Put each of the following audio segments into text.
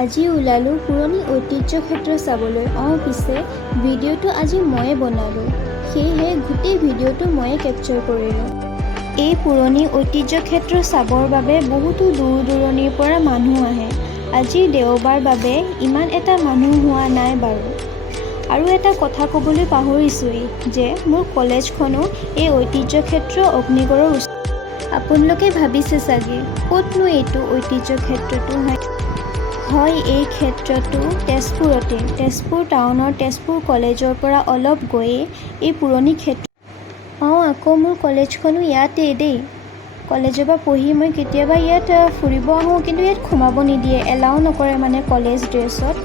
আজি ওলালোঁ পুৰণি ঐতিহ্য ক্ষেত্ৰ চাবলৈ। পিছে ভিডিঅ'টো আজি ময়ে বনালোঁ, সেয়েহে গোটেই ভিডিঅ'টো ময়ে কেপচাৰ কৰিলোঁ। এই পুৰণি ঐতিহ্য ক্ষেত্ৰ চাবৰ বাবে বহুতো দূৰ দূৰণিৰ পৰা মানুহ আহে। আজি দেওবাৰ বাবে ইমান এটা মানুহ হোৱা নাই বাৰু। আৰু এটা কথা ক'বলৈ পাহৰিছোঁৱেই যে মোৰ কলেজখনো এই ঐতিহ্য ক্ষেত্ৰ অগ্নিগড়ৰ ওচৰত। আপোনালোকে ভাবিছে চাগে ক'তনো এইটো ঐতিহ্য ক্ষেত্ৰটো হয় এই ক্ষেত্ৰটো তেজপুৰতে, তেজপুৰ টাউনৰ তেজপুৰ কলেজৰ পৰা অলপ গৈয়ে এই পুৰণি ক্ষেত্ৰ। আকৌ মোৰ কলেজখনো ইয়াতেই দেই। কলেজৰ পৰা পঢ়ি মই কেতিয়াবা ইয়াত ফুৰিব আহোঁ, কিন্তু ইয়াত সোমাব নিদিয়ে, এলাও নকৰে মানে কলেজ ড্ৰেছত।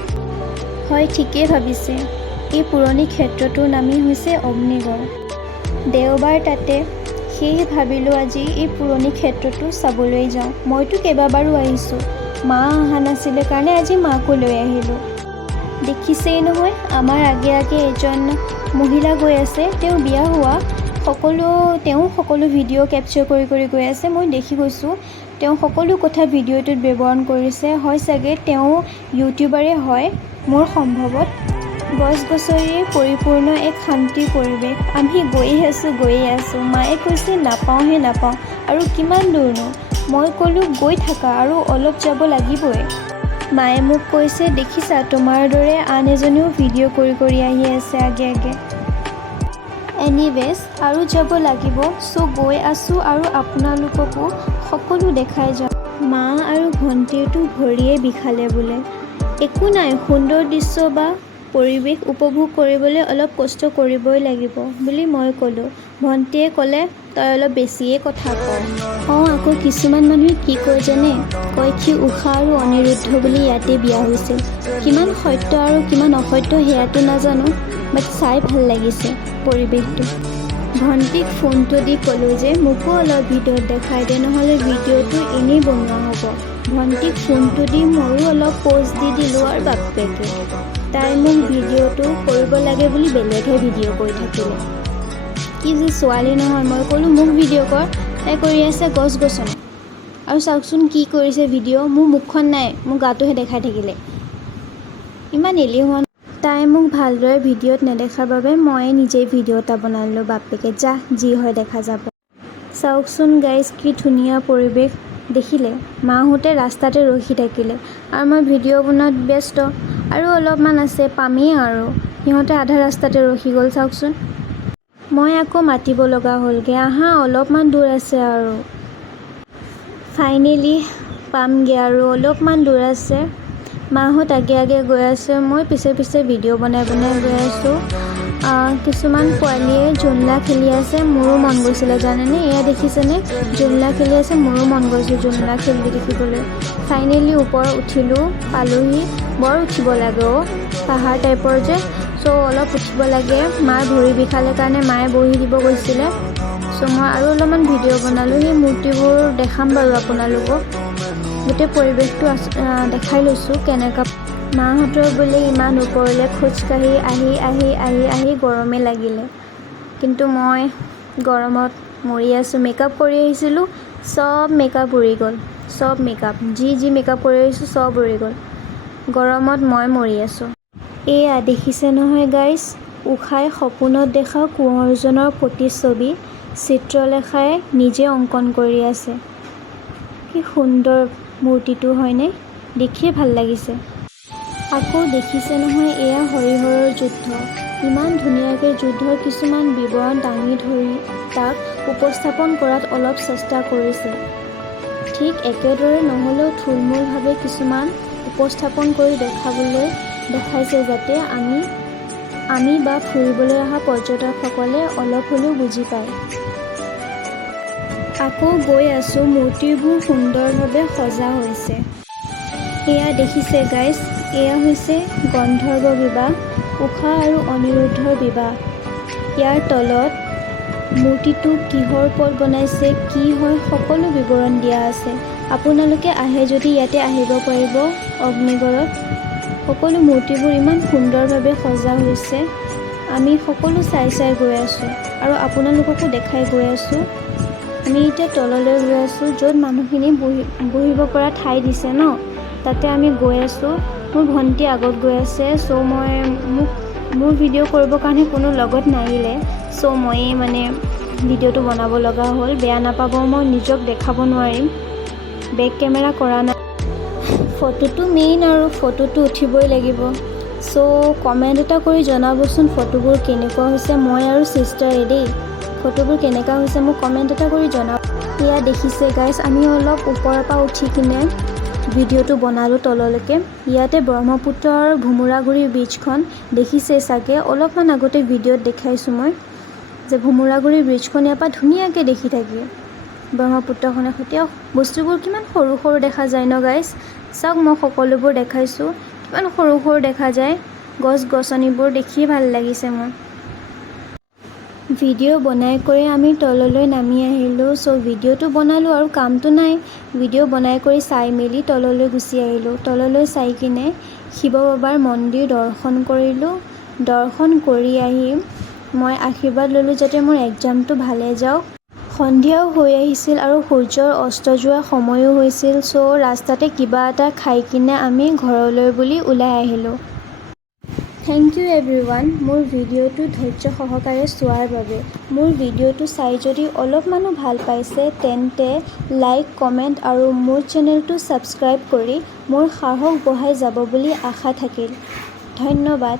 হয়, ঠিকেই ভাবিছে। এই পুৰণি ক্ষেত্ৰটোৰ নামেই হৈছে অগ্নিগড়। দেওবাৰ তাতে, সেয়ে ভাবিলোঁ আজি এই পুৰণি ক্ষেত্ৰটো চাবলৈ যাওঁ। মইতো কেইবাবাৰো আহিছোঁ, মা অহা নাছিলে কাৰণে আজি মাকো লৈ আহিলোঁ। দেখিছেই নহয়, আমাৰ আগে আগে এজন মহিলা গৈ আছে, তেওঁ বিয়া হোৱা। তেওঁ সকলো ভিডিঅ' কেপচাৰ কৰি গৈ আছে। মই দেখি গৈছোঁ, তেওঁ সকলো কথা ভিডিঅ'টোত বিৱৰণ কৰিছে। হয় চাগে তেওঁ ইউটিউবাৰে হয় মোৰ সম্ভৱত। গছ-গছনিৰে পৰিপূৰ্ণ এক শান্তিৰ পৰিৱেশ। আমি গৈয়ে আছোঁ। মায়ে কৈছে নাপাওঁ আৰু কিমান দূৰনো। মই ক'লোঁ গৈ থাকা আৰু অলপ যাব লাগিবই। মায়ে মোক কৈছে দেখিছা, তোমাৰ দৰে আন এজনেও ভিডিঅ' কৰি আহি আছে আগে আগে। এনিৱেজ আৰু যাব লাগিব। গৈ আছোঁ আৰু আপোনালোককো সকলো দেখাই যাম। মা আৰু ভণ্টিৰতো ভৰিয়ে বিষালে বোলে। একো নাই, সুন্দৰ দৃশ্য বা পৰিৱেশ উপভোগ কৰিবলৈ অলপ কষ্ট কৰিবই লাগিব বুলি মই ক'লোঁ। ভণ্টিয়ে ক'লে তই অলপ বেছিয়ে কথা কওঁ। আকৌ কিছুমান মানুহে কি কয় জানে? কয় কি ঊষা আৰু অনিৰুদ্ধ বুলি ইয়াতে বিয়া হৈছিল। কিমান সত্য আৰু কিমান অসত্য সেয়াটো নাজানো, বাট চাই ভাল লাগিছে পৰিৱেশটো। ভণ্টিক ফোনটো দি ক'লোঁ যে মোকো অলপ ভিডিঅ'ত দেখাই দে, নহ'লে ভিডিঅ'টো এনেই বনোৱা হ'ব। ভণ্টিক ফোনটো দি ময়ো অলপ প'জ দি দিলোঁ আৰু বাপেকে তাই মোক ভিডিঅ'টো কৰিব লাগে বুলি বেলেগহে ভিডিঅ' কৰি থাকিলে। কি যে ছোৱালী নহয়, মই ক'লোঁ মোক ভিডিঅ' কৰ। তাই কৰি আছে গছ-গছনি। আৰু চাওকচোন কি কৰিছে ভিডিঅ', মোৰ মুখখন নাই, মোৰ গাটোহে দেখাই থাকিলে। ইমান এলেহুৱা। তাই মোক ভালদৰে ভিডিঅ'ত নেদেখাৰ বাবে ময়ে নিজেই ভিডিঅ' এটা বনালোঁ। বাপেকে যা, যি হয় দেখা যাব। চাওকচোন গাইজ, কি ধুনীয়া পৰিৱেশ দেখিলে। মাহঁতে ৰাস্তাতে ৰখি থাকিলে আৰু মই ভিডিঅ' বনোৱাত ব্যস্ত। আৰু অলপমান আছে, পামেই আৰু। সিহঁতে আধা ৰাস্তাতে ৰখি গ'ল চাওকচোন। মই আকৌ মাতিব লগা হ'লগৈ, আহা অলপমান দূৰ আছে আৰু। ফাইনেলি পামগৈ আৰু অলপমান দূৰ আছে। মাহঁত আগে আগে গৈ আছে, মই পিছে ভিডিঅ' বনাই গৈ আছোঁ। কিছুমান পোৱালীয়ে জোলনা খেলি আছে, মোৰো মন গৈছিলে জানেনে। এয়া দেখিছেনে, জোলনা খেলি আছে, মোৰো মন গৈছে জোলনা খেলি দেখিবলৈ। ফাইনেলি ওপৰত উঠিলোঁ, পালোহি। বৰ উঠিব লাগে পাহাৰ টাইপৰ যে, অলপ উঠিব লাগে। মাৰ ভৰি বিষালে কাৰণে মায়ে বহি দিব গৈছিলে। মই আৰু অলপমান ভিডিঅ' বনালোঁ। সেই মূৰ্তিবোৰ দেখাম বাৰু আপোনালোকক। গোটেই পৰিৱেশটো দেখাই লৈছোঁ কেনেকুৱা। মাহঁতৰ বোলে ইমান ওপৰলৈ খোজকাঢ়ি আহি গৰমে লাগিলে, কিন্তু মই গৰমত মৰি আছোঁ। মেকআপ কৰি আহিছিলোঁ, চব মেকআপ উৰি গ'ল। যি মেকআপ কৰি আহিছোঁ চব উৰি গ'ল। গৰমত মই মৰি আছোঁ। এয়া দেখিছে নহয় গাইজ, ঊষাই সপোনত দেখা কোঁৱৰজনৰ প্ৰতিচ্ছবি চিত্ৰলেখাই নিজে অংকন কৰি আছে। কি সুন্দৰ মূৰ্তিটো হয়নে? দেখিয়ে ভাল লাগিছে। আকৌ দেখিছে নহয়, এয়া হৰিহৰৰ যুদ্ধ। ইমান ধুনীয়াকৈ যুদ্ধৰ কিছুমান বিৱৰণ দাঙি ধৰি তাক উপস্থাপন কৰাত অলপ চেষ্টা কৰিছে। ঠিক একেদৰে নহ'লেও থুলমূলভাৱে কিছুমান উপস্থাপন কৰি দেখাইছে, যাতে আমি বা ফুৰিবলৈ অহা পৰ্যটকসকলে অলপ হ'লেও বুজি পায়। আকৌ গৈ আছোঁ, মূৰ্তিবোৰ সুন্দৰভাৱে সজা হৈছে। এয়া দেখিছে গাইজ, এয়া হৈছে গন্ধৰ্ব বিবাহ, ঊষা আৰু অনিৰুদ্ধৰ বিবাহ। ইয়াৰ তলত মূৰ্তিটো কিহৰ ওপৰত বনাইছে, কি হয়, সকলো বিৱৰণ দিয়া আছে। আপোনালোকে আহে যদি ইয়াতে আহিব পাৰিব অগ্নিগড়ত। সকলো মূৰ্তিবোৰ ইমান সুন্দৰভাৱে সজা হৈছে। আমি সকলো চাই গৈ আছোঁ আৰু আপোনালোককো দেখাই গৈ আছোঁ। আমি এতিয়া তললৈ গৈ আছোঁ, য'ত মানুহখিনি বহিব পৰা ঠাই দিছে ন, তাতে আমি গৈ আছোঁ। মোৰ ভণ্টি আগত গৈ আছে, চ' মোৰ ভিডিঅ' কৰিবৰ কাৰণে কোনো লগত নাহিলে, চ' ময়েই মানে ভিডিঅ'টো বনাব লগা হ'ল। বেয়া নাপাব, মই নিজক দেখাব নোৱাৰিম, বেক কেমেৰা কৰা নাই। ফটোটো মেইন আৰু ফটোটো উঠিবই লাগিব। চ' কমেণ্ট এটা কৰি জনাবচোন ফটোবোৰ কেনেকুৱা হৈছে, মই আৰু ছিষ্টাৰে দেই। ফটোবোৰ কেনেকুৱা হৈছে মোক কমেণ্ট এটা কৰি জনাব। এয়া দেখিছে গাইজ, আমি অলপ ওপৰৰ পৰা উঠি কিনে ভিডিঅ'টো বনালোঁ তললৈকে। ইয়াতে ব্ৰহ্মপুত্ৰৰ ভোমোৰাগুৰি ব্ৰিজখন দেখিছে চাগে, অলপমান আগতে ভিডিঅ'ত দেখাইছোঁ মই যে ভোমোৰাগুৰি ব্ৰিজখন ইয়াৰ পৰা ধুনীয়াকৈ দেখি থাকে ব্ৰহ্মপুত্ৰখনৰ সৈতে। বস্তুবোৰ কিমান সৰু সৰু দেখা যায় ন গাইজ, চাওক মই সকলোবোৰ দেখাইছোঁ, কিমান সৰু সৰু দেখা যায়। গছ গছনিবোৰ দেখিয়ে ভাল লাগিছে মোৰ। ভিডিঅ' বনাই কৰি আমি তললৈ নামি আহিলোঁ। চ' ভিডিঅ'টো বনালোঁ আৰু কামটো নাই, ভিডিঅ' বনাই কৰি চাই মেলি তললৈ গুচি আহিলোঁ। তললৈ চাই কিনে শিৱ বাবাৰ মন্দিৰ দৰ্শন কৰিলোঁ। দৰ্শন কৰি আহি মই আশীৰ্বাদ ল'লোঁ যাতে মোৰ এক্সামটো ভালে যাওক। সন্ধিয়াও হৈ আহিছিল আৰু সূৰ্যৰ অস্ত যোৱা সময়ো হৈছিল। চ' ৰাস্তাতে কিবা এটা খাই কিনে আমি ঘৰলৈ বুলি ওলাই আহিলোঁ। থেংক ইউ এভৰিৱান মোৰ ভিডিঅ'টো ধৈৰ্য সহকাৰে চোৱাৰ বাবে। মোৰ ভিডিঅ'টো চাই যদি অলপমানো ভাল পাইছে তেন্তে লাইক, কমেণ্ট আৰু মোৰ চেনেলটো ছাবস্ক্ৰাইব কৰি মোৰ সাহস বঢ়াই যাব বুলি আশা থাকিল। ধন্যবাদ।